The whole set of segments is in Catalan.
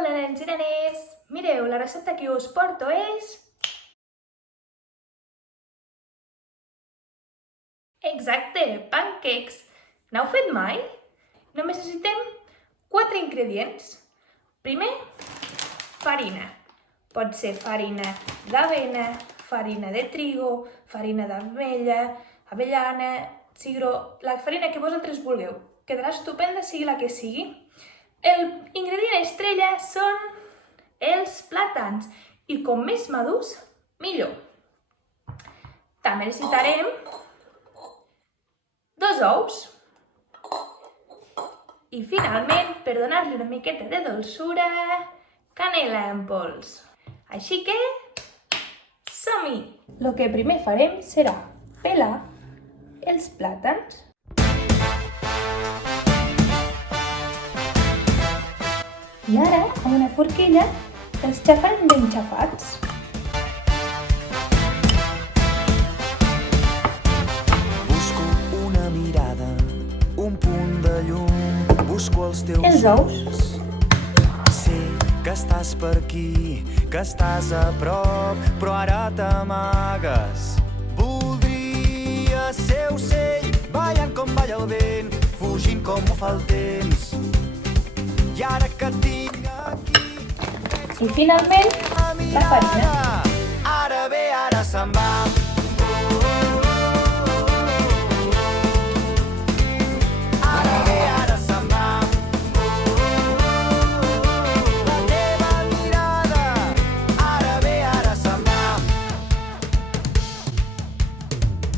Hola, nens i nenes! Mireu, la recepta que us porto és... Exacte, pancakes! N'heu fet mai? Només necessitem 4 ingredients. Primer, farina. Pot ser farina d'avena, farina de trigo, farina d'ametlla, avellana, cigró, la farina que vosaltres vulgueu. Quedarà estupenda, sigui la que sigui. El ingredient estrella són els plàtans i com més madurs, millor. També necessitarem 2 ous. I finalment, per donar-li una miqueta de dolçura, canela en pols. Així que, som-hi! El que primer farem serà pelar els plàtans. I ara, amb una forquilla, els xafarem ben xafats. Busco una mirada, un punt de llum, busco els teus Els ous. Sé que estàs per aquí, que estàs a prop, però ara t'amagues. Voldria ser ocell, ballant com balla el vent, fugint com ho fa el temps. I ara que et tinc aquí... I finalment, la farina. Ara ve, ara se'n va. Ara ve, ara se'n va. La teva mirada. Ara ve, ara se'n va.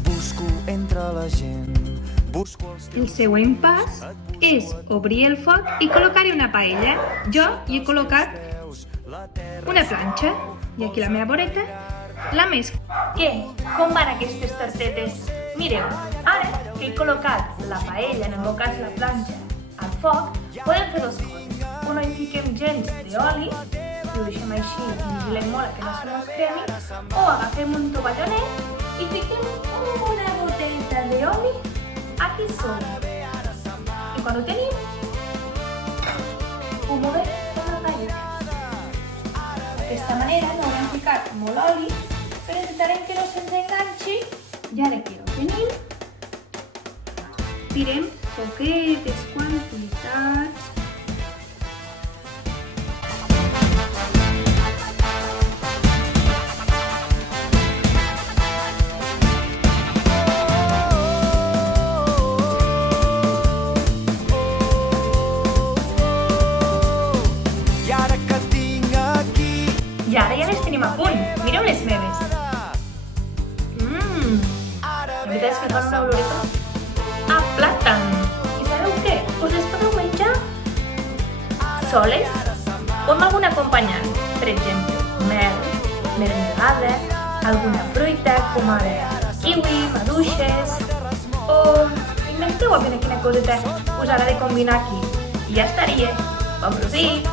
Busco entre la gent. Busco els El següent pas és obrir el foc i col·locar-hi una paella. Jo hi he col·locat una planxa i aquí la meva voreta la mesclo. Què? Com van aquestes tortetes? Mireu, ara que he col·locat la paella, en el meu cas la planxa, al foc, podem fer 2 coses. O no hi fiquem gens d'oli, i ho deixem així i vigilem molt que no se mos cremi, o agafem un tovallonet i fiquem una goteta d'oli aquí sobre. I quan ho tenim, ho movem amb la paella. D'aquesta manera no haurem ficat molt oli, però intentarem que no se'ns enganxi. I ara que ho tenim, Tirem poquetes quantitats. i ara ja les tenim a punt. Mireu les meves. La veritat és que fan una oloreta a plàtan. I sabeu què? Us les podeu menjar soles o amb algun acompanyant. Per exemple, mel, mermelada, alguna fruita com ara kiwi, maduixes o inventeu a veure quina coseta us agrada combinar aquí. I ja estaria. Bon prosit!